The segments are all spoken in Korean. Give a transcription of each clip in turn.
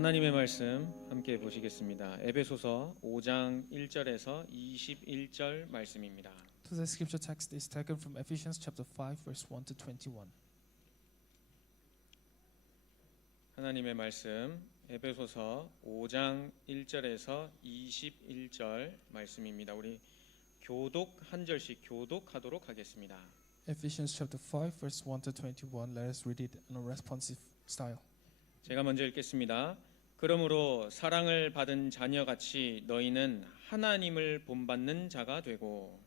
하나님의 말씀 함께 보시겠습니다. 에베소서 5장 1절에서 21절 말씀입니다. Today's scripture text is taken from Ephesians chapter 5 verse 1 to 21. 하나님의 말씀 에베소서 5장 1절에서 21절 말씀입니다. 우리 교독 한 절씩 교독하도록 하겠습니다. Ephesians chapter 5 verse 1 to 21. Let us read it in a responsive style. 제가 먼저 읽겠습니다. 그러므로 사랑을 받은 자녀같이 너희는 하나님을 본받는 자가 되고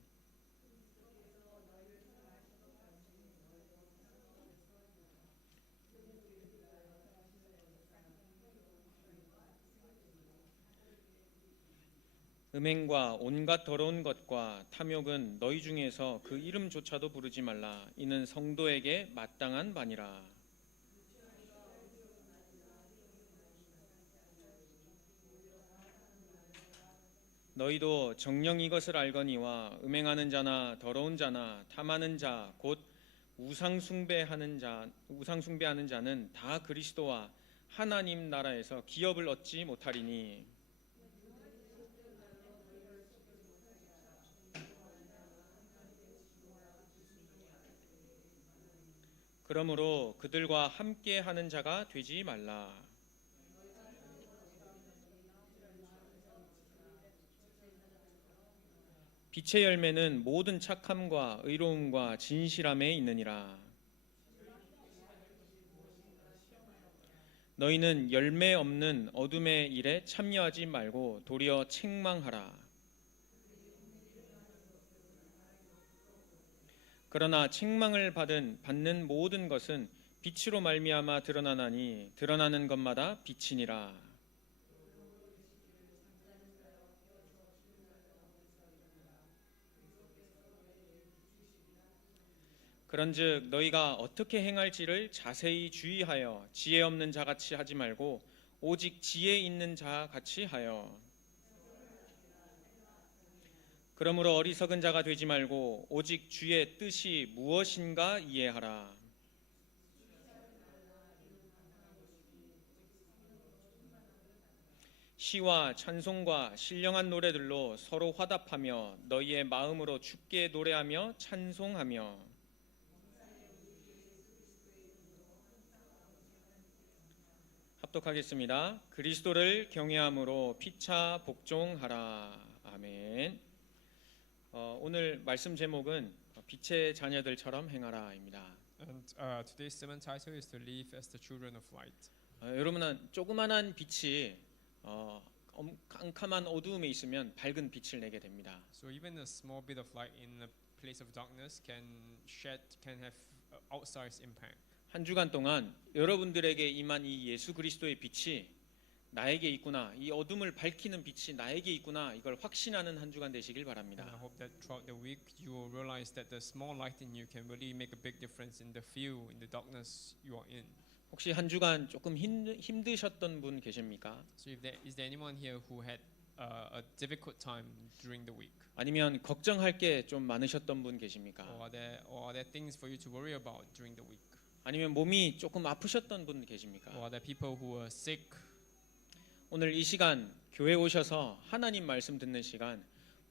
음행과 온갖 더러운 것과 탐욕은 너희 중에서 그 이름조차도 부르지 말라. 이는 성도에게 마땅한 바니라. 너희도 정녕 이것을 알거니와 음행하는 자나 더러운 자나 탐하는 자 곧 우상 숭배하는 자는 다 그리스도와 하나님 나라에서 기업을 얻지 못하리니 그러므로 그들과 함께 하는 자가 되지 말라. 빛의 열매는 모든 착함과 의로움과 진실함에 있느니라. 너희는 열매 없는 어둠의 일에 참여하지 말고 도리어 책망하라. 그러나 책망을 받는 모든 것은 빛으로 말미암아 드러나나니 드러나는 것마다 빛이니라. 그런즉 너희가 어떻게 행할지를 자세히 주의하여 지혜 없는 자같이 하지 말고 오직 지혜 있는 자같이 하여 그러므로 어리석은 자가 되지 말고 오직 주의 뜻이 무엇인가 이해하라. 시와 찬송과 신령한 노래들로 서로 화답하며 너희의 마음으로 주께 노래하며 찬송하며 합독하겠습니다. 그리스도를 경외함으로 피차 복종하라. 아멘. 오늘 말씀 제목은 빛의 자녀들처럼 행하라입니다. And today's sermon title is to live as the children of light. 여러분은 조그만한 빛이 캄캄한 어두움에 있으면 밝은 빛을 내게 됩니다. So even a small bit of light in a place of darkness can have outsized impact. 한 주간 동안 여러분들에게 임한 이 예수 그리스도의 빛이 나에게 있구나, 이 어둠을 밝히는 빛이 나에게 있구나, 이걸 확신하는 한 주간 되시길 And I 바랍니다. hope that throughout the week you will realize that the small light in you can really make a big difference in the field, in the darkness you are in. 혹시 한 주간 조금 힘드셨던 분 계십니까? So is there anyone here who had a difficult time during the week? 아니면 걱정할 게 좀 많으셨던 분 계십니까? Or are there things for you to worry about during the week? 아니면 몸이 조금 아프셨던 분 계십니까? Or are there people who are sick? 오늘 이 시간 교회 오셔서 하나님 말씀 듣는 시간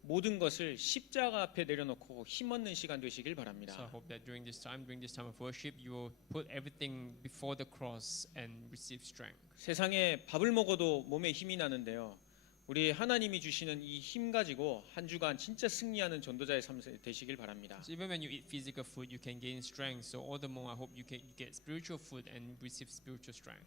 모든 것을 십자가 앞에 내려놓고 힘없는 시간 되시길 So I 바랍니다. hope that during this time of worship, you will put everything before the cross and receive strength. 세상에 밥을 먹어도 몸에 힘이 나는데요. 우리 하나님이 주시는 이 힘 가지고 한 주간 진짜 승리하는 전도자의 삶 되시길 바랍니다. So even when you eat physical food, you can gain strength. So all the more, I hope you get spiritual food and receive spiritual strength.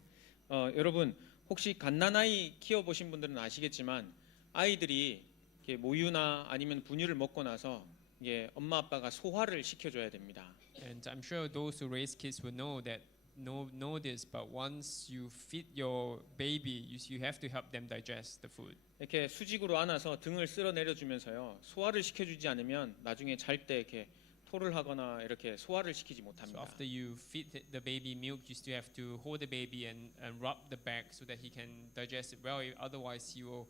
여러분 혹시 갓난아이 키워보신 분들은 아시겠지만 아이들이 이렇게 모유나 아니면 분유를 먹고 나서 이게 엄마 아빠가 소화를 시켜줘야 됩니다. And I'm sure those who raise kids will know this. But once you feed your baby, you have to help them digest the food. 이렇게 수직으로 안아서 등을 쓸어 내려주면서요 소화를 시켜주지 않으면 나중에 잘 때 이렇게 토를 하거나 이렇게 소화를 시키지 So 못합니다. after you feed the baby milk, you still have to hold the baby and rub the back so that he can digest it well. Otherwise, he will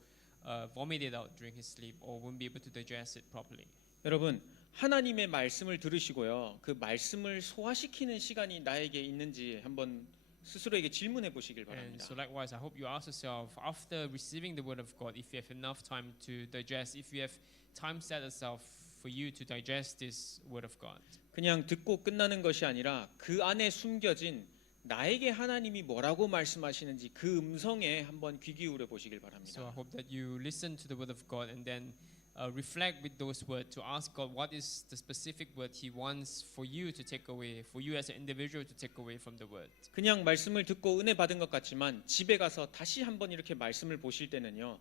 vomit it out during his sleep or won't be able to digest it properly. 여러분 하나님의 말씀을 들으시고요 그 말씀을 소화시키는 시간이 나에게 있는지 한번 스스로에게 질문해 보시길 And 바랍니다. so likewise, I hope you ask yourself, after receiving the word of God, if you have enough time to digest, if you have time set aside for you to digest this word of God. 그냥 듣고 끝나는 것이 아니라 그 안에 숨겨진 나에게 하나님이 뭐라고 말씀하시는지 그 음성에 한번 귀 기울여 보시길 So I 바랍니다. hope that you listen to the word of God and then reflect with those words to ask God what is the specific word He wants for you to take away, for you as an individual to take away from the word. 그냥 말씀을 듣고 은혜 받은 것 같지만 집에 가서 다시 한번 이렇게 말씀을 보실 때는요.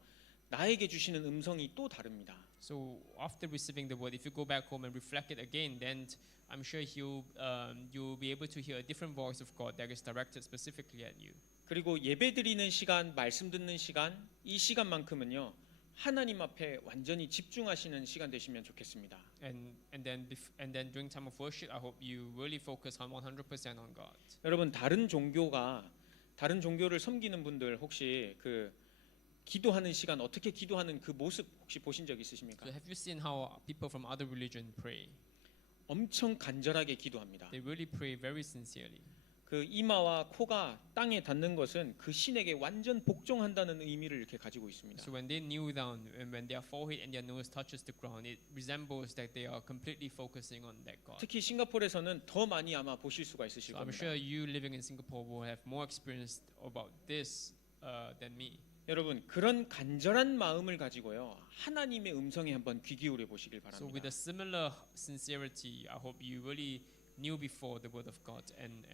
나에게 주시는 음성이 또 다릅니다. So after receiving the word, if you go back home and reflect it again, then I'm sure you'll be able to hear a different voice of God that is directed specifically at you. 그리고 예배 드리는 시간, 말씀 듣는 시간, 이 시간만큼은요. 하나님 앞에 완전히 집중하시는 시간 되시면 좋겠습니다. And then during time of worship, I hope you really focus on 100% on God. 여러분 다른 종교를 섬기는 분들 혹시 그 기도하는 시간 어떻게 기도하는 그 모습 혹시 보신 적 있으십니까? So have you seen how people from other religion pray? 엄청 간절하게 기도합니다. They really pray very sincerely. 그 이마와 코가 땅에 닿는 것은 그 신에게 완전 복종한다는 의미를 이렇게 가지고 있습니다. So when they kneel down and when their forehead and their nose touches the ground, it resembles that they are completely focusing on that God. 특히 싱가포르에서는 더 많이 아마 보실 수가 있으실 So I'm 겁니다. sure you living in Singapore will have more experience about this than me. 여러분 그런 간절한 마음을 가지고요 하나님의 음성에 한번 귀 기울여 보시길 So with 바랍니다. a similar sincerity, I hope you really kneel before the word of God and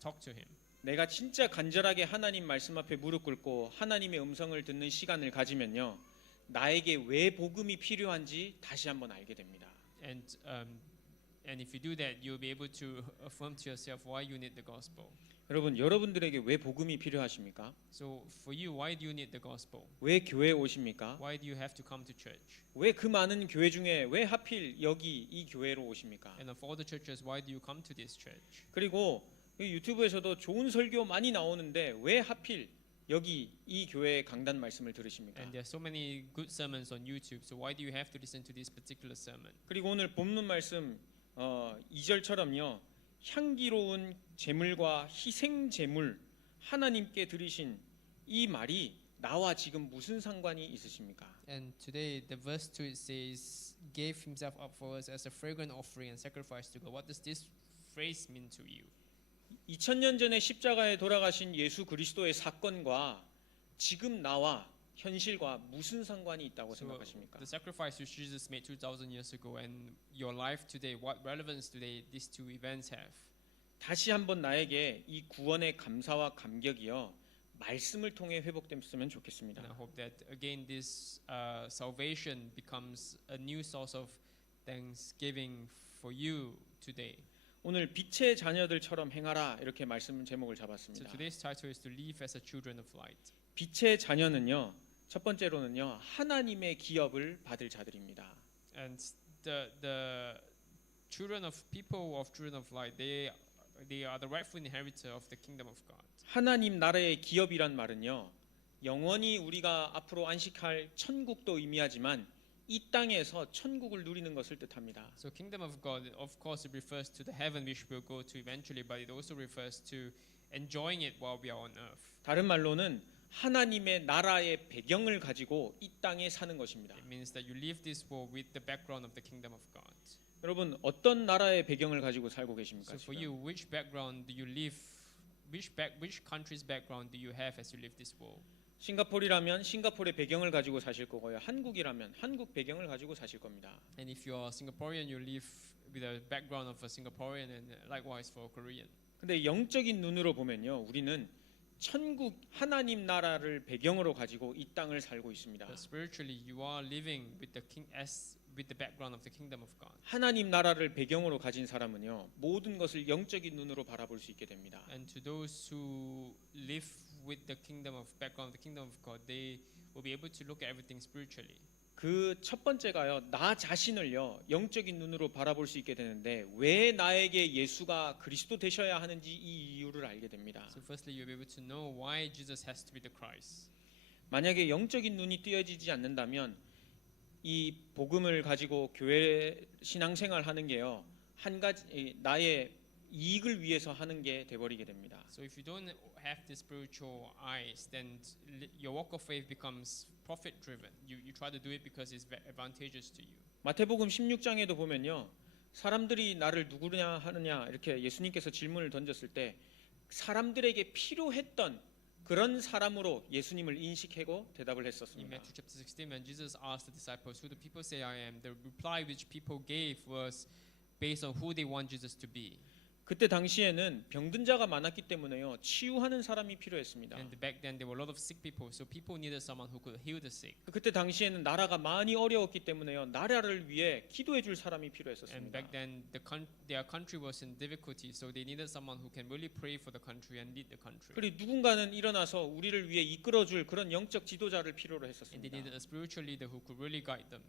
talk to Him. 내가 진짜 간절하게 하나님 말씀 앞에 무릎 꿇고 하나님의 음성을 듣는 시간을 가지면요 나에게 왜 복음이 필요한지 다시 한번 알게 됩니다. And if you do that, you'll be able to affirm to yourself why you need the gospel. 여러분 여러분들에게 왜 복음이 필요하십니까? So for you, why do you need the gospel? 왜 교회에 오십니까? Why do you have to come to church? 왜 그 많은 교회 중에 왜 하필 여기 이 교회로 오십니까? And of all the churches, why do you come to this church? 그리고 유튜브에서도 좋은 설교 많이 나오는데 왜 하필 여기 이 교회 강단 말씀을 들으십니까? And there are so many good sermons on YouTube, so why do you have to listen to this particular sermon? 그리고 오늘 본문 말씀 2절처럼요. 향기로운 제물과 희생 제물 하나님께 드리신 이 말이 나와 지금 무슨 상관이 있으십니까? And today, the verse 2 it says, "Gave himself up for us as a fragrant offering and sacrifice to God." What does this phrase mean to you? 2000년 전에 십자가에 돌아가신 예수 그리스도의 사건과 지금 나와 현실과 무슨 상관이 있다고 So 생각하십니까? the sacrifice which Jesus made 2,000 years ago and your life today, what relevance do these two events have? 다시 한번 나에게 이 구원의 감사와 감격이요 말씀을 통해 회복됐으면 좋겠습니다. And I hope that again this salvation becomes a new source of thanksgiving for you today. 오늘 빛의 자녀들처럼 행하라 이렇게 말씀 제목을 So 잡았습니다. today's title is to live as a children of light. 빛의 자녀는요 첫 번째로는요 하나님의 기업을 받을 자들입니다. And the children of people of children of light, they are the rightful inheritor of the kingdom of God. 하나님 나라의 기업이란 말은요 영원히 우리가 앞으로 안식할 천국도 의미하지만 이 땅에서 천국을 누리는 것을 뜻합니다. So kingdom of God, of course, it refers to the heaven which we'll go to eventually, but it also refers to enjoying it while we are on earth. 다른 말로는 하나님의 나라의 배경을 가지고 이 땅에 사는 것입니다. It means that you leave this world with the background of the kingdom of God. 여러분 어떤 나라의 배경을 가지고 살고 계십니까? So for 지금? you, which background do you live? Which country's background do you have as you live this world? 싱가포르라면 싱가포르의 배경을 가지고 사실 거고요. 한국이라면 한국 배경을 가지고 사실 겁니다. And if you are Singaporean, you live with a background of a Singaporean, and likewise for a Korean. 근데 영적인 눈으로 보면요. 우리는 천국 하나님 나라를 배경으로 가지고 이 땅을 살고 있습니다. But spiritually, you are living with the background of the kingdom of God. 하나님 나라를 배경으로 가진 사람은요. 모든 것을 영적인 눈으로 바라볼 수 있게 됩니다. And to those who live with the kingdom of background, the kingdom of God, they will be able to look at everything spiritually. 그 첫 번째가요. 나 자신을요. 영적인 눈으로 바라볼 수 있게 되는데 왜 나에게 예수가 그리스도 되셔야 하는지 이 이유를 알게 됩니다. So firstly, you'll be able to know why Jesus has to be the Christ. 만약에 영적인 눈이 띄어지지 않는다면 이 복음을 가지고 교회 신앙생활 하는 게요. 한 가지 나의 이익을 위해서 하는 게 돼버리게 됩니다. So if you don't have the spiritual eyes, then your walk of faith becomes profit driven. You try to do it because it's advantageous to you. 마태복음 16장에도 보면요, 사람들이 나를 누구냐 하느냐 이렇게 예수님께서 질문을 던졌을 때 사람들에게 필요했던 그런 사람으로 예수님을 인식하고 대답을 In 했었습니다. Matthew chapter 16, when Jesus asked the disciples, "Who do people say I am?" the reply which people gave was based on who they want Jesus to be. 그때 당시에는 병든 자가 많았기 때문에요, 치유하는 사람이 필요했습니다. And back then there were a lot of sick people, so people needed someone who could heal the sick. 그때 당시에는 나라가 많이 어려웠기 때문에요, 나라를 위해 기도해 줄 사람이 And 필요했었습니다. back then their country was in difficulty, so they needed someone who can really pray for the country and lead the country. 그리고 누군가는 일어나서 우리를 위해 이끌어 줄 그런 영적 지도자를 필요로 And they 했었습니다. needed a spiritual leader who could really guide them.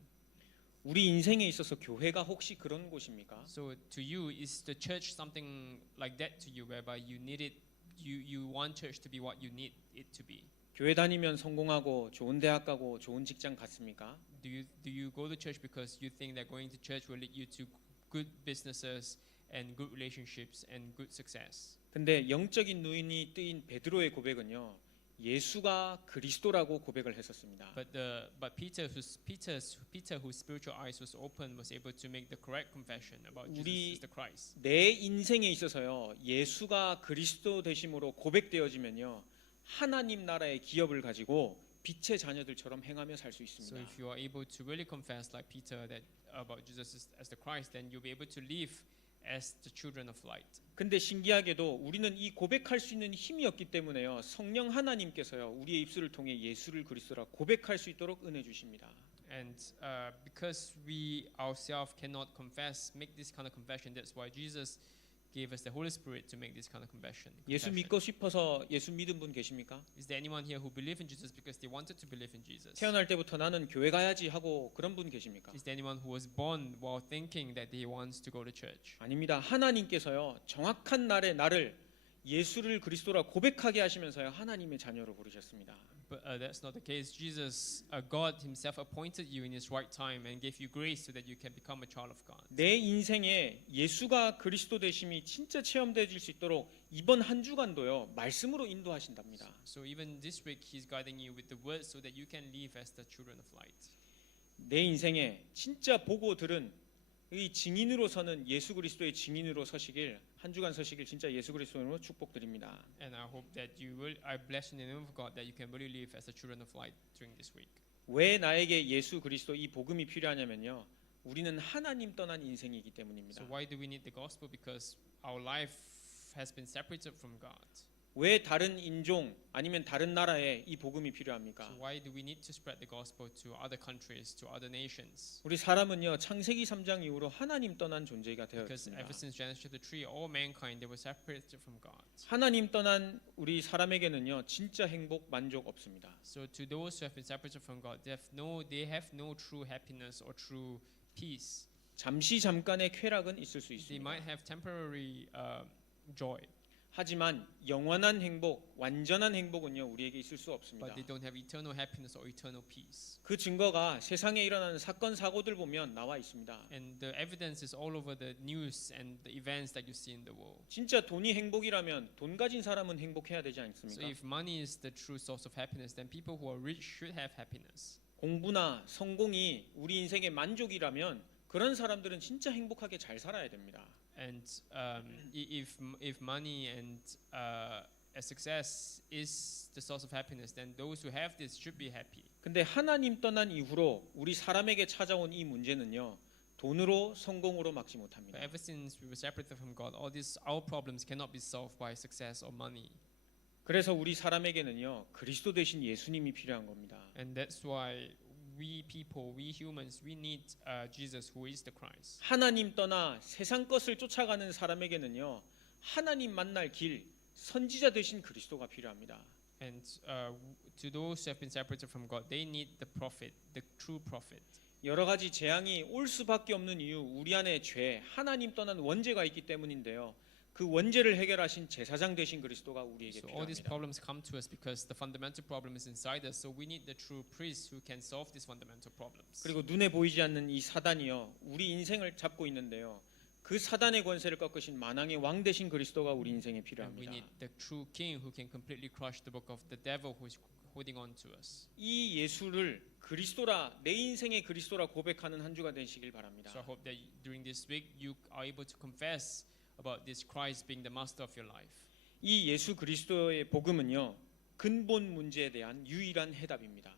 우리 인생에 있어서 교회가 혹시 그런 곳입니까? So to you, is the church something like that to you, whereby you need it, you want church to be what you need it to be? 교회 다니면 성공하고 좋은 대학 가고 좋은 직장 갔습니까? Do you go to church because you think that going to church will lead you to good businesses and good relationships and good success? 근데 영적인 눈이 뜨인 베드로의 고백은요, 예수가 그리스도라고 고백을 했었습니다. But Peter, whose spiritual eyes was open, was able to make the correct confession about Jesus is the Christ. 내 인생에 있어서요, 예수가 그리스도 되심으로 고백되어지면요, 하나님 나라의 기업을 가지고 빛의 자녀들처럼 행하며 살 수 So 있습니다. if you are able to really confess like Peter that about Jesus as the Christ, then you'll be able to live as the children of light. 근데 신기하게도 우리는 이 고백할 수 있는 힘이 없기 때문에요, 성령 하나님께서요, 우리의 입술을 통해 예수를 그리스도라 고백할 수 있도록 은혜 주십니다. And because we ourselves cannot confess, make this kind of confession, that's why Jesus gave us the Holy Spirit to make this kind of confession. 예수 믿고 싶어서 예수 믿은 분 계십니까? Is there anyone here who believe in Jesus because they wanted to believe in Jesus? 태어날 때부터 나는 교회 가야지 하고 그런 분 계십니까? Is there anyone who was born while thinking that he wants to go to church? 아닙니다. 하나님께서요, 정확한 날에 나를 예수를 그리스도라 고백하게 하시면서요, 하나님의 자녀로 부르셨습니다. But that's not the case. Jesus, God Himself appointed you in His right time and gave you grace so that you can become a child of God. 내 인생에 예수가 그리스도 되심이 진짜 체험되어질 수 있도록 이번 한 주간도요, 말씀으로 인도하신답니다. So even this week, He's guiding you with the word so that you can live as the children of light. 내 인생에 진짜 보고 들은 이 증인으로서는 예수 그리스도의 증인으로 서시길, 한 주간 서시길 진짜 예수 그리스도로 축복드립니다. And I hope that you will. I bless in the name of God that you can really live as the children of light during this week. 왜 나에게 예수 그리스도 이 복음이 필요하냐면요, 우리는 하나님 떠난 인생이기 때문입니다. So why do we need the gospel? Because our life has been separated from God. 왜 다른 인종 아니면 다른 나라에 이 복음이 필요합니까? So why do we need to spread the gospel to other countries, to other nations? 우리 사람은요, 창세기 3장 이후로 하나님 떠난 존재가 Because 되었습니다. ever since Genesis chapter 3, all mankind they were separated from God. 하나님 떠난 우리 사람에게는요, 진짜 행복, 만족 없습니다. So to those who have been separated from God, they have no true happiness or true peace. 잠시 잠깐의 쾌락은 있을 수 They 있습니다. might have temporary joy, 하지만 영원한 행복, 완전한 행복은요, 우리에게 있을 수 없습니다. but they don't have eternal happiness or eternal peace. 그 증거가 세상에 일어나는 사건 사고들 보면 나와 있습니다. And the evidence is all over the news and the events that you see in the world. 진짜 돈이 행복이라면 돈 가진 사람은 행복해야 되지 So 않습니까? if money is the true source of happiness, then people who are rich should have happiness. 공부나 성공이 우리 인생의 만족이라면 그런 사람들은 진짜 행복하게 잘 살아야 됩니다. And if money and a success is the source of happiness, then those who have this should be happy. 근데 하나님 떠난 이후로 우리 사람에게 찾아온 이 문제는요, 돈으로 성공으로 막지 못합니다. But ever since we were separated from God, our problems cannot be solved by success or money. 그래서 우리 사람에게는요, 그리스도 대신 예수님이 필요한 겁니다. And that's why we people, we humans, we need Jesus, who is the Christ. 하나님 떠나 세상 것을 쫓아가는 사람에게는요, 하나님 만날 길, 선지자 되신 그리스도가 필요합니다. And to those who have been separated from God, they need the prophet, the true prophet. 여러 가지 재앙이 올 수밖에 없는 이유, 우리 안에 죄, 하나님 떠난 원죄가 있기 때문인데요. 그 원죄를 해결하신 제사장 되신 그리스도가 우리에게 So all these 필요합니다. problems come to us because the fundamental problem is inside us. So we need the true priest who can solve these fundamental problems. 그리고 눈에 보이지 않는 이 사단이요, 우리 인생을 잡고 있는데요. 그 사단의 권세를 꺾으신 만왕의 왕 되신 그리스도가 우리 인생에 And we 필요합니다. need the true King who can completely crush the book of the devil who is holding on to us. 이 예수를 그리스도라 내 인생의 그리스도라 고백하는 한 주가 되시길 바랍니다. So I hope that during this week you are able to confess about this Christ being the master of your life. 이 예수 그리스도의 복음은요 근본 문제에 대한 유일한 해답입니다.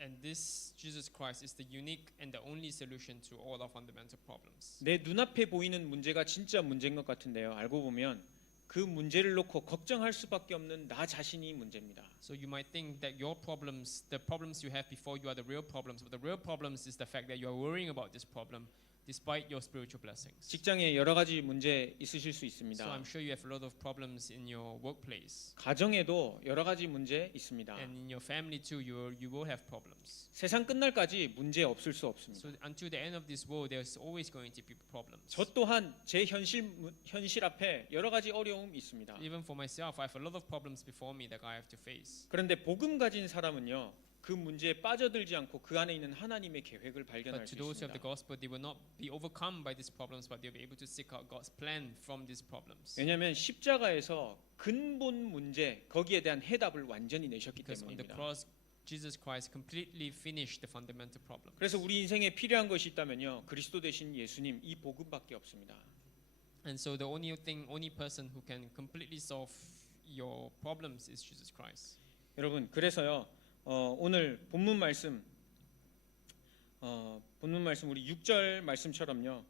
And this Jesus Christ is the unique and the only solution to all our fundamental problems. 내 눈앞에 보이는 문제가 진짜 문제인 것 같은데요. 알고 보면 그 문제를 놓고 걱정할 수밖에 없는 나 자신이 문제입니다. So you might think that your problems, the problems you have before you are the real problems, but the real problems is the fact that you are worrying about this problem despite your spiritual blessings. 직장에 여러 가지 문제 있으실 수 So 있습니다. I'm sure you have a lot of problems in your workplace. 가정에도 여러 가지 문제 있습니다. And in your family too, you will have problems. 세상 끝날까지 문제 없을 수 없습니다. So until the end of this world, there's always going to be problems. 저 또한 제 현실 앞에 여러 가지 어려움이 있습니다. Even for myself, I have a lot of problems before me that I have to face. 그런데 복음 가진 사람은요. 그 문제에 빠져들지 않고 그 안에 있는 하나님의 계획을 발견할 But 수 to those who have the 있습니다. gospel, they will not be overcome by these problems, but they'll be able to seek out God's plan from these problems. 왜냐하면 십자가에서 근본 문제 거기에 대한 해답을 완전히 내셨기 Because on the 때문입니다. cross, Jesus Christ completely finished the fundamental problem. 그래서 우리 인생에 필요한 것이 있다면요. 그리스도 되신 예수님 이 복음밖에 없습니다. And so the only person who can completely solve your problems is Jesus Christ. 여러분 그래서요. 오늘 본문 말씀 우리 6절 말씀처럼요.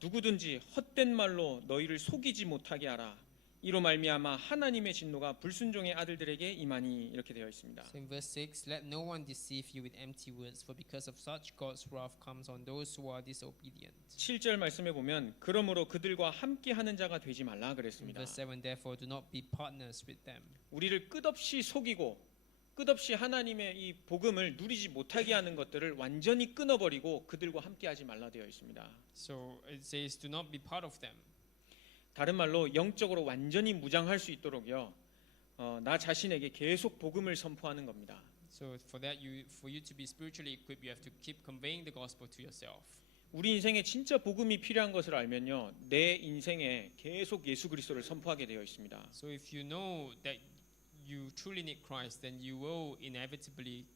누구든지 헛된 말로 너희를 속이지 못하게 하라. 이로 말미암아 하나님의 진노가 불순종의 아들들에게 임하니 이렇게 되어 있습니다. So in verse 6, let no one deceive you with empty words, for because of such God's wrath comes on those who are disobedient. 7절 말씀에 보면 그러므로 그들과 함께 하는 자가 되지 말라 In 그랬습니다. verse 7, therefore do not be partners with them. 우리를 끝없이 속이고 끝없이 하나님의 이 복음을 누리지 못하게 하는 것들을 완전히 끊어버리고 그들과 함께하지 말라 되어 있습니다. So it says, do not be part of them. 다른 말로 영적으로 완전히 무장할 수 있도록요. 나 자신에게 계속 복음을 선포하는 겁니다. So for you to be spiritually equipped, you have to keep conveying the gospel to yourself. 우리 인생에 진짜 복음이 필요한 것을 알면요. 내 인생에 계속 예수 그리스도를 선포하게 되어 있습니다. So if you know that you truly need Christ, then you will inevitably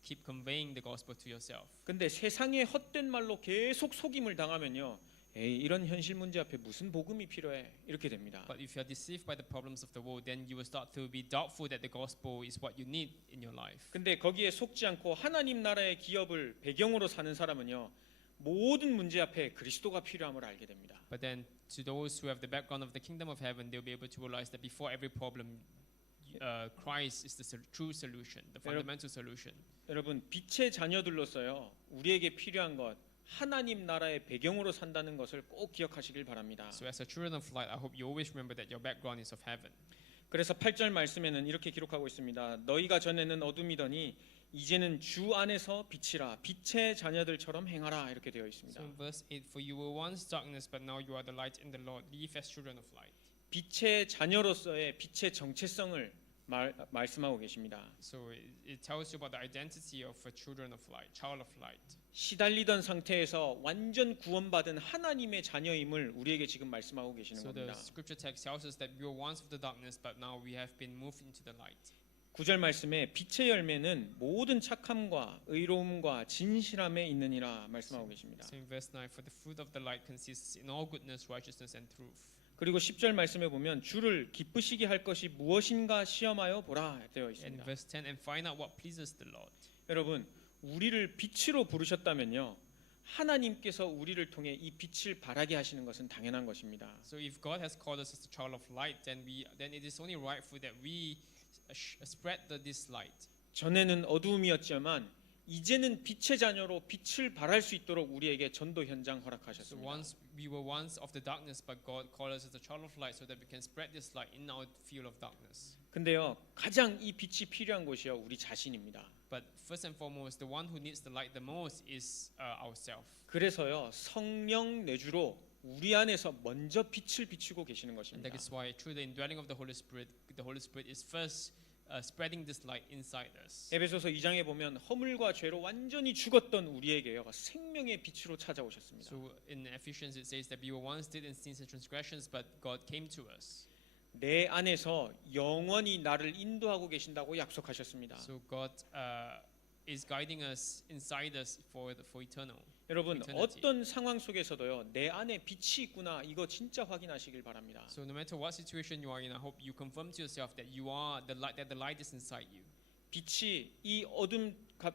keep conveying the gospel to yourself. 근데 세상의 헛된 말로 계속 속임을 당하면요. 에이, 이런 현실 문제 앞에 무슨 복음이 필요해? 이렇게 됩니다. But if you are deceived by the problems of the world, then you will start to be doubtful that the gospel is what you need in your life. 근데 거기에 속지 않고 하나님 나라의 기업을 배경으로 사는 사람은요. 모든 문제 앞에 그리스도가 필요함을 알게 됩니다. But then to those who have the background of the kingdom of heaven, they'll be able to realize that before every problem, Christ is the true solution, the fundamental solution. 여러분 빛의 자녀들로서요. 우리에게 필요한 것 하나님 나라의 배경으로 산다는 것을 꼭 기억하시길 바랍니다. So as a children of light, I hope you always remember that your background is of heaven. 그래서 8절 말씀에는 이렇게 기록하고 있습니다. 너희가 전에는 어둠이더니 이제는 주 안에서 빛이라 빛의 자녀들처럼 행하라 이렇게 되어 있습니다. So in verse 8, for you were once darkness, but now you are the light in the Lord. Live as children of light. 빛의 자녀로서의 빛의 정체성을 말씀하고 계십니다. So it tells you about the identity of a children of light, child of light. 시달리던 상태에서 완전 구원받은 하나님의 자녀임을 우리에게 지금 말씀하고 계시는 So the 겁니다. scripture text tells us that we were once of the darkness, but now we have been moved into the light. 9절 말씀에 빛의 열매는 모든 착함과 의로움과 진실함에 있느니라 말씀하고 계십니다. So in verse 9, for the fruit of the light consists in all goodness, righteousness, and truth. 그리고 10절 말씀에 보면 주를 기쁘시게 할 것이 무엇인가 시험하여 보라 되어 And in 있습니다. verse 10, and find out what pleases the Lord. 여러분 우리를 빛으로 부르셨다면요. 하나님께서 우리를 통해 이 빛을 발하게 하시는 것은 당연한 것입니다. So if God has called us as a child of light, then it is only rightful that we spread this light. 전에는 어두움이었지만 이제는 빛의 자녀로 빛을 발할 수 있도록 우리에게 전도 현장 So 허락하셨습니다. we were once of the darkness, but God called us as a child of light so that we can spread this light in our field of darkness. 근데요 가장 이 빛이 필요한 곳이요 우리 자신입니다. But first and foremost, the one who needs the light the most is ourselves. 그래서요 성령 내주로 우리 안에서 먼저 빛을 비추고 계시는 And 것입니다. that is why through the indwelling of the Holy Spirit is first spreading this light inside us. 에베소서 2장에 보면 허물과 죄로 완전히 죽었던 우리에게요 생명의 빛으로 찾아오셨습니다. So in Ephesians it says that we were once dead in sins and transgressions, but God came to us. 내 안에서 영원히 나를 인도하고 계신다고 약속하셨습니다. So God is guiding us inside us for eternal. 여러분 eternity. 어떤 상황 속에서도요 내 안에 빛이 있구나 이거 진짜 확인하시길 바랍니다. So no matter what situation you are in, I hope you confirm to yourself that you are the light, that the light is inside you. 빛이 이 어둠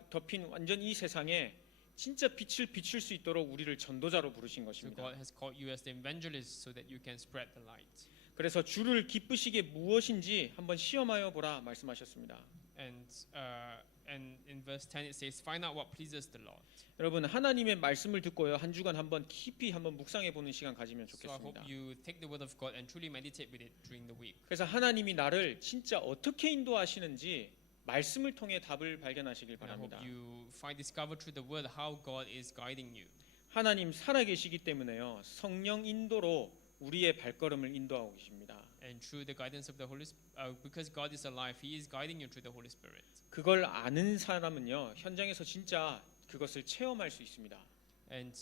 덮인 완전 이 세상에 진짜 빛을 비출 수 있도록 우리를 전도자로 부르신 So 것입니다. God has called you as the evangelist so that you can spread the light. 그래서 주를 기쁘시게 무엇인지 한번 시험하여 보라 말씀하셨습니다. And in verse 10 it says, "Find out what pleases the Lord." 여러분 하나님의 말씀을 듣고요 한 주간 한번 깊이 한번 묵상해 보는 시간 가지면 So I hope 좋겠습니다. you take the word of God and truly meditate with it during the week. 그래서 하나님이 나를 진짜 어떻게 인도하시는지 말씀을 통해 답을 발견하시길 And I hope 바랍니다. you discover through the word how God is guiding you. 하나님 살아계시기 때문에요 성령 인도로 우리의 발걸음을 인도하고 계십니다. And through the guidance of the Holy Spirit, because God is alive, He is guiding you through the Holy Spirit. 그걸 아는 사람은요 현장에서 진짜 그것을 체험할 수 있습니다. And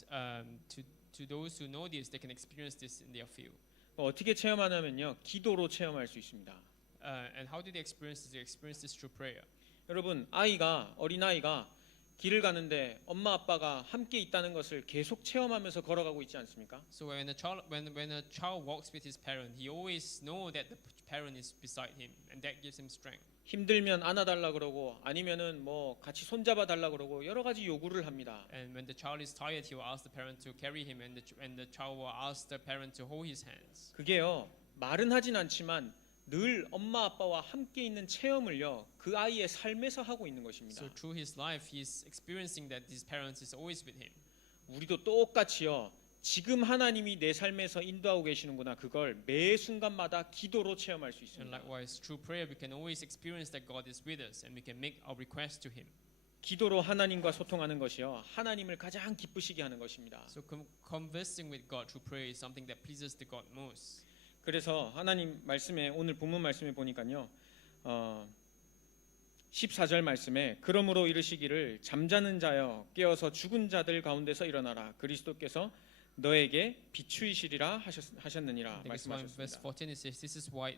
to those who know this, they can experience this in their field. 어떻게 체험하냐면요 기도로 체험할 수 있습니다. And how do they experience this? They experience this through prayer. 여러분 어린 아이가 길을 가는데 엄마 아빠가 함께 있다는 것을 계속 체험하면서 걸어가고 있지 않습니까? So when a child walks with his parent, he always know that the parent is beside him, and that gives him strength. 힘들면 안아달라 그러고 아니면은 뭐 같이 손잡아 달라 그러고 여러 가지 요구를 합니다. And when the child is tired, he will ask the parent to carry him, and the child will ask the parent to hold his hands. 그게요 말은 하진 않지만 늘 엄마 아빠와 함께 있는 체험을요 그 아이의 삶에서 하고 있는 것입니다. So through his life, he is experiencing that his parents is always with him. 우리도 똑같이요 지금 하나님이 내 삶에서 인도하고 계시는구나 그걸 매 순간마다 기도로 체험할 수 And 있습니다. likewise, through prayer, we can always experience that God is with us, and we can make our request to Him. 기도로 하나님과 소통하는 것이요 하나님을 가장 기쁘시게 하는 것입니다. So conversing with God through prayer is something that pleases the God most. 그래서 하나님 말씀에 오늘 본문 말씀에 보니까요 14절 말씀에 그러므로 이르시기를 잠자는 자여 깨어서 죽은 자들 가운데서 일어나라 그리스도께서 너에게 비추이시리라 하셨느니라 I think it's why in verse 말씀하셨습니다. 14 it says, "This is why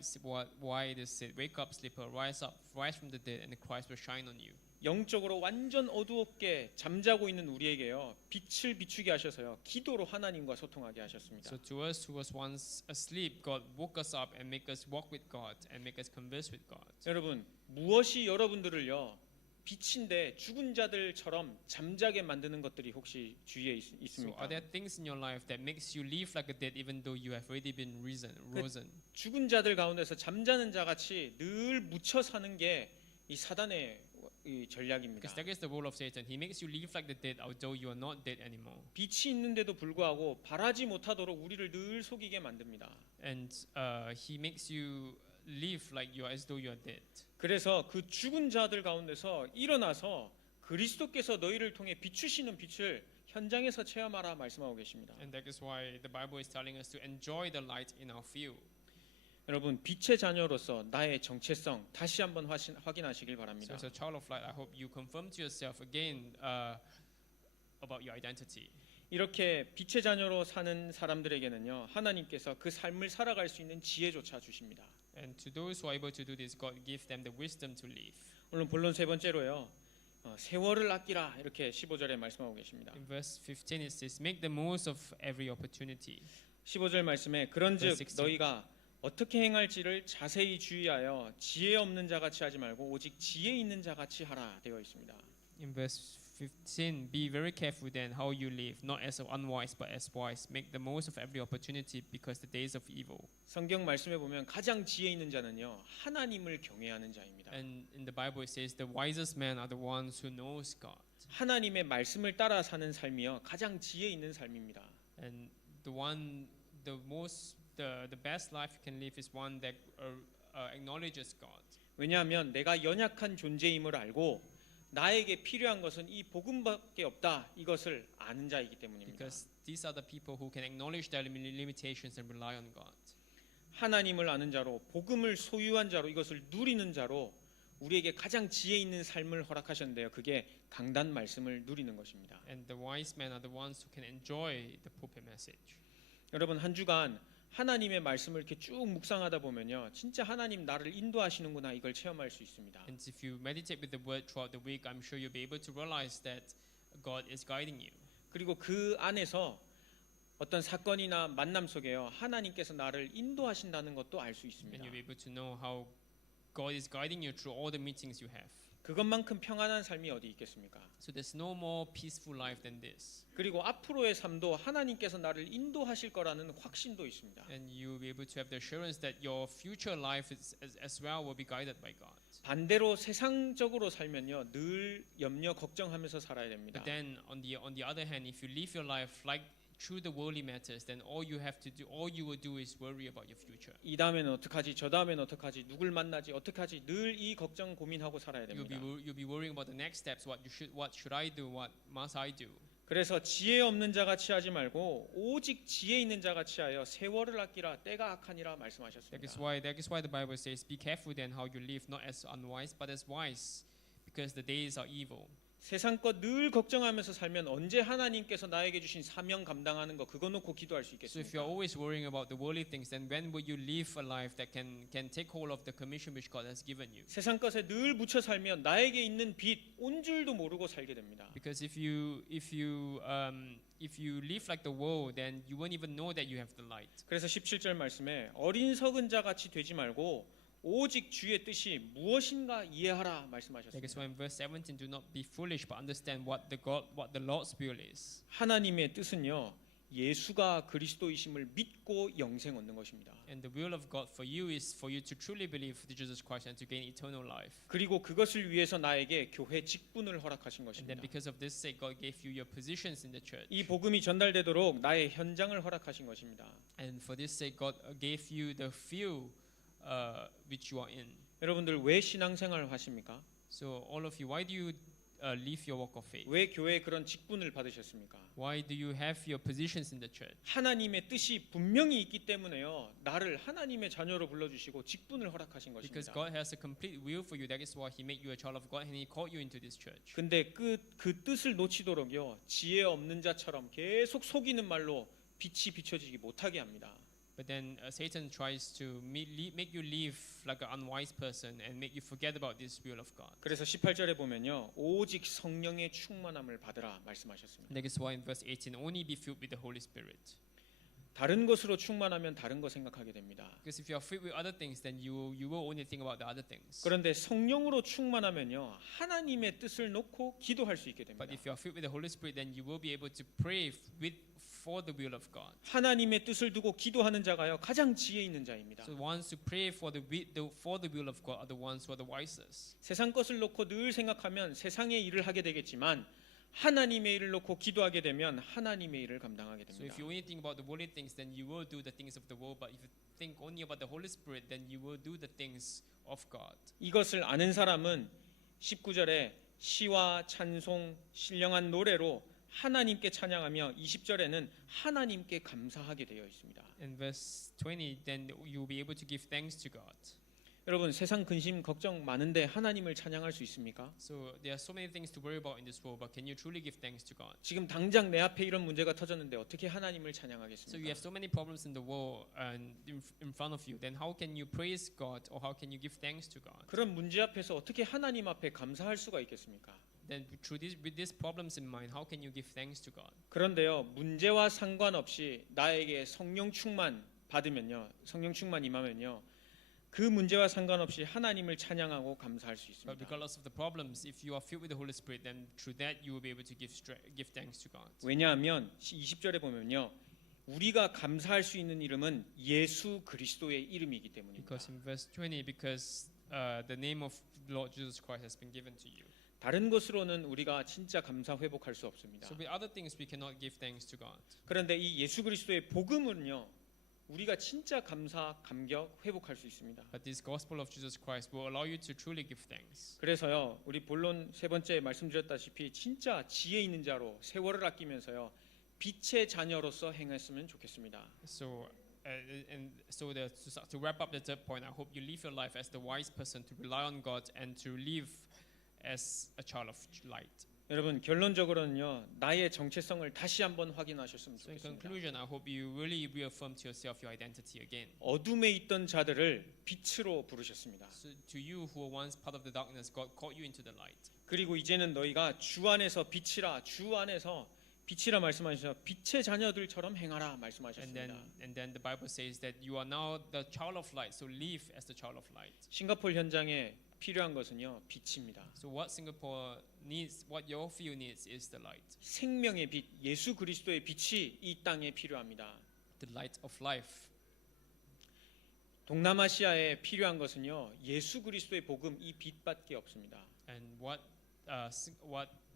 it is said, wake up, sleeper, rise up, rise from the dead, and the Christ will shine on you." 영적으로 완전 어두웠게 잠자고 있는 우리에게요 빛을 비추게 하셔서요 기도로 하나님과 소통하게 하셨습니다. So to us who was once asleep, God woke us up and make us walk with God and make us converse with God. 여러분 무엇이 여러분들을요 빛인데 죽은 자들처럼 잠자게 만드는 것들이 혹시 주위에 So 있습니까? are there things in your life that makes you live like a dead even though you have already been risen? 죽은 자들 가운데서 잠자는 자 같이 늘 묻혀 사는 게 이 사단의 이 전략입니다. Because that is the role of Satan. He makes you live like the dead although you are not dead anymore. 빛이 있는데도 불구하고 바라지 못하도록 우리를 늘 속이게 만듭니다. And he makes you live like you are as though you are dead. 그래서 그 죽은 자들 가운데서 일어나서 그리스도께서 너희를 통해 비추시는 빛을 현장에서 체험하라 말씀하고 계십니다. And that is why the Bible is telling us to enjoy the light in our field. 여러분 빛의 자녀로서 나의 정체성 다시 한번 확인하시길 So 바랍니다. as a child of light, I hope you confirm to yourself again about your identity. 이렇게 빛의 자녀로 사는 사람들에게는요 하나님께서 그 삶을 살아갈 수 있는 지혜조차 주십니다. And to those who are able to do this, God gives them the wisdom to live. 물론 본론 세 번째로요 세월을 아끼라 이렇게 15절에 말씀하고 계십니다. In verse 15 it says, "Make the most of every opportunity." 15절 말씀에 그런즉 Verse 16. 너희가 어떻게 행할지를 자세히 주의하여 지혜 없는 자 같이 하지 말고 오직 지혜 있는 자 같이 하라 되어 있습니다. In verse 15, "Be very careful then how you live, not as unwise but as wise. Make the most of every opportunity because the days of evil." 성경 말씀에 보면 가장 지혜 있는 자는요 하나님을 경외하는 자입니다. And in the Bible it says, "The wisest men are the ones who knows God." 하나님의 말씀을 따라 사는 삶이요 가장 지혜 있는 삶입니다. And the best life you can live is one that acknowledges God. 왜냐하면 내가 연약한 존재임을 알고 나에게 필요한 것은 이 복음밖에 없다 이것을 아는 자이기 때문입니다. Because these are the people who can acknowledge their limitations and rely on God. 하나님을 아는 자로 복음을 소유한 자로 이것을 누리는 자로 우리에게 가장 지혜 있는 삶을 허락하셨는데요. 그게 강단 말씀을 누리는 것입니다. And the wise men are the ones who can enjoy the pulpit message. 여러분 한 주간 하나님의 말씀을 이렇게 쭉 묵상하다 보면요, 진짜 하나님 나를 인도하시는구나 이걸 체험할 수 있습니다. And if you meditate with the word throughout the week, I'm sure you'll be able to realize that God is guiding you. 그리고 그 안에서 어떤 사건이나 만남 속에요, 하나님께서 나를 인도하신다는 것도 알 수 And 있습니다. you'll be able to know how God is guiding you through all the meetings you have. 그것만큼 평안한 삶이 어디 있겠습니까? So there's no more peaceful life than this. 그리고 앞으로의 삶도 하나님께서 나를 인도하실 거라는 확신도 있습니다. And you'll be able to have the assurance that your future life is, as well will be guided by God. 반대로 세상적으로 살면요, 늘 염려 걱정하면서 살아야 됩니다. But then on the other hand, if you live your life like through the worldly matters, then all you will do is worry about your future. 이 다음에는 어떡하지? 저 다음에는 어떡하지? 누굴 만나지? 어떡하지? 늘 이 걱정 고민하고 살아야 됩니다. You'll be worrying about the next steps. What should I do? What must I do? 그래서 지혜 없는 자가 취하지 말고 오직 지혜 있는 자가 취하여 세월을 아끼라 때가 악하니라 말씀하셨습니다. That is why the Bible says, "Be careful then how you live, not as unwise, but as wise, because the days are evil." 세상 것 늘 걱정하면서 살면 언제 하나님께서 나에게 주신 사명 감당하는 거 그거 놓고 기도할 수 So if 있겠습니까? you're always worrying about the worldly things, then when will you live a life that can take hold of the commission which God has given you? 세상 것에 늘 묻혀 살면 나에게 있는 빚 온 줄도 모르고 살게 됩니다. Because if you live like the world, then you won't even know that you have the light. 그래서 17절 말씀에 어린 석은 자 같이 되지 말고 오직 주의 뜻이 무엇인가 이해하라 That is 말씀하셨습니다. why in verse 17, do not be foolish, but understand what the Lord's will is. 하나님의 뜻은요, 예수가 그리스도이심을 믿고 영생 얻는 것입니다. And the will of God for you is for you to truly believe in Jesus Christ and to gain eternal life. 그리고 그것을 위해서 나에게 교회 직분을 허락하신 And then 것입니다. because of this sake, God gave you your positions in the church. 이 복음이 전달되도록 나의 현장을 허락하신 것입니다. And for this sake, God gave you the field which you are in. 여러분들 왜 신앙생활을 하십니까? So all of you, why do you leave your walk of faith? 왜 교회에 그런 직분을 받으셨습니까? Why do you have your positions in the church? 하나님의 뜻이 분명히 있기 때문에요, 나를 하나님의 자녀로 불러주시고 직분을 허락하신 Because 것입니다. God has a complete will for you. That is why He made you a child of God and He called you into this church. 근데 그 뜻을 놓치도록요, 지혜 없는 자처럼 계속 속이는 말로 빛이 비춰지지 못하게 합니다. But then Satan tries to make you live like an unwise person and make you forget about this will of God. 그래서 18절에 보면요, 오직 성령의 충만함을 받으라 말씀하셨습니다. That is why in verse 18, only be filled with the Holy Spirit. 다른 것으로 충만하면 다른 거 생각하게 됩니다. Because if you are filled with other things, then you will only think about the other things. 그런데 성령으로 충만하면요, 하나님의 뜻을 놓고 기도할 수 있게 됩니다. But if you are filled with the Holy Spirit, then you will be able to pray for the will of God. 하나님의 뜻을 두고 기도하는 자가요, 가장 지혜 있는 자입니다. So the ones who pray for the will of God are the ones who are the wisest. 세상 것을 놓고 늘 생각하면 세상의 일을 하게 되겠지만 하나님의 일을 놓고 기도하게 되면 하나님의 일을 감당하게 So 됩니다. if you only think about the worldly things, then you will do the things of the world. But if you think only about the Holy Spirit, then you will do the things of God. 이것을 아는 사람은 19절에 시와 찬송, 신령한 노래로 하나님께 찬양하며 20절에는 하나님께 감사하게 되어 있습니다. In verse 20, then you will be able to give thanks to God. 여러분 세상 근심 걱정 많은데 하나님을 찬양할 수 있습니까? So there are so many things to worry about in this world, but can you truly give thanks to God? 지금 당장 내 앞에 이런 문제가 터졌는데 어떻게 하나님을 So you 찬양하겠습니까? have so many problems in the world and in front of you. Then how can you praise God or how can you give thanks to God? 그런 문제 앞에서 어떻게 하나님 앞에 감사할 수가 있겠습니까? Then with these problems in mind, how can you give thanks to God? 그런데요, 문제와 상관없이 나에게 성령 충만 받으면요, 성령 충만 임하면요, 그 문제와 상관없이 하나님을 찬양하고 감사할 수 But 있습니다. regardless of the problems, if you are filled with the Holy Spirit, then through that you will be able to give thanks to God. 왜냐하면 20절에 보면요, 우리가 감사할 수 있는 이름은 예수 그리스도의 이름이기 때문입니다. Because in verse 20, because the name of Lord Jesus Christ has been given to you. 다른 것으로는 우리가 진짜 감사 회복할 수 없습니다. So with other things we cannot give thanks to God. 그런데 이 예수 그리스도의 복음은요, 우리가 진짜 감사, 감격 회복할 수 있습니다. But this gospel of Jesus Christ will allow you to truly give thanks. 그래서요, 우리 본론 세 번째 말씀드렸다시피 진짜 지혜 있는 자로 세월을 아끼면서요, 빛의 자녀로서 행했으면 좋겠습니다. So And so to wrap up the third point, I hope you live your life as the wise person to rely on God and to live as a child of light. 여러분 결론적으로는요 나의 정체성을 다시 한번 확인하셨으면 So in 좋겠습니다. conclusion, I hope you really reaffirm to yourself your identity again. 어둠에 있던 자들을 빛으로 부르셨습니다. So to you who were once part of the darkness, God called you into the light. 그리고 이제는 너희가 주 안에서 빛이라 주 안에서 빛이라 말씀하셔서 빛의 자녀들처럼 행하라 And 말씀하셨습니다. then the Bible says that you are now the child of light. So live as the child of light. 싱가포르 현장에 필요한 것은요 빛입니다. So what Singapore needs, what your field needs, is the light, 생명의 빛, 예수 그리스도의 빛이 이 땅에 필요합니다. the light of life. 동남아시아에 필요한 것은요 예수 그리스도의 복음 이 빛밖에 없습니다. And what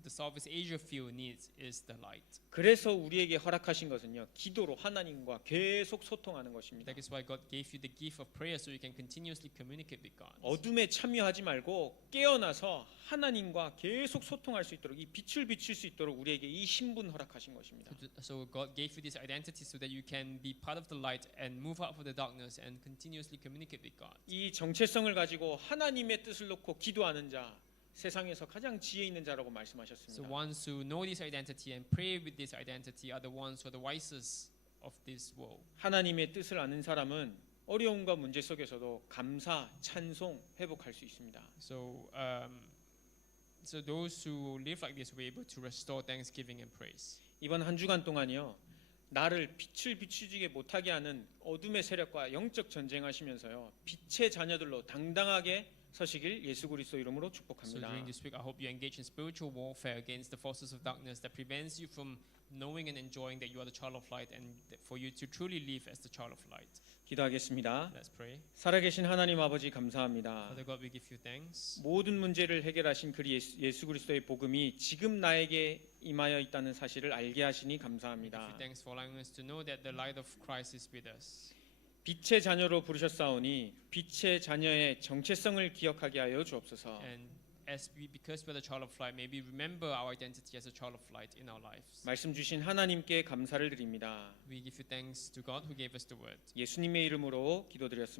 the Southeast Asia field needs is the light. 그래서 우리에게 허락하신 것은요 기도로 하나님과 계속 소통하는 것입니다. That is why God gave you the gift of prayer, so you can continuously communicate with God. 어둠에 참여하지 말고 깨어나서 하나님과 계속 소통할 수 있도록 이 빛을 비출 수 있도록 우리에게 이 신분 허락하신 것입니다. So God gave you this identity so that you can be part of the light and move out of the darkness and continuously communicate with God. 이 정체성을 가지고 하나님의 뜻을 놓고 기도하는 자 세상에서 가장 지혜 있는 자라고 So 말씀하셨습니다. ones who know this identity and pray with this identity are the ones who are the wisest of this world. 하나님의 뜻을 아는 사람은 어려움과 문제 속에서도 감사, 찬송, 회복할 수 있습니다. So those who live like this will be able to restore thanksgiving and praise. 이번 한 주간 동안이요. 나를 빛을 비추지게 못하게 하는 어둠의 세력과 영적 전쟁하시면서요. 빛의 자녀들로 당당하게 서시길 예수 그리스도 이름으로 So 축복합니다. during this week, I hope you engage in spiritual warfare against the forces of darkness that prevents you from knowing and enjoying that you are the child of light, and for you to truly live as the child of light. 기도하겠습니다. Let's pray. 살아계신 하나님 아버지 감사합니다. Father God, we give you thanks. 모든 문제를 해결하신 그 예수 그리스도의 복음이 지금 나에게 임하여 있다는 사실을 알게 하시니 We give 감사합니다. you thanks for allowing us to know that the light of Christ is with us. 빛의 자녀로 부르셨사오니 빛의 자녀의 정체성을 기억하게 하여 주옵소서. And because we're the child of light, may we remember our identity as a child of light in our lives. 말씀 주신 하나님께 감사를 드립니다. We give you thanks to God who gave us the word. 예수님의 이름으로 기도드렸습니다.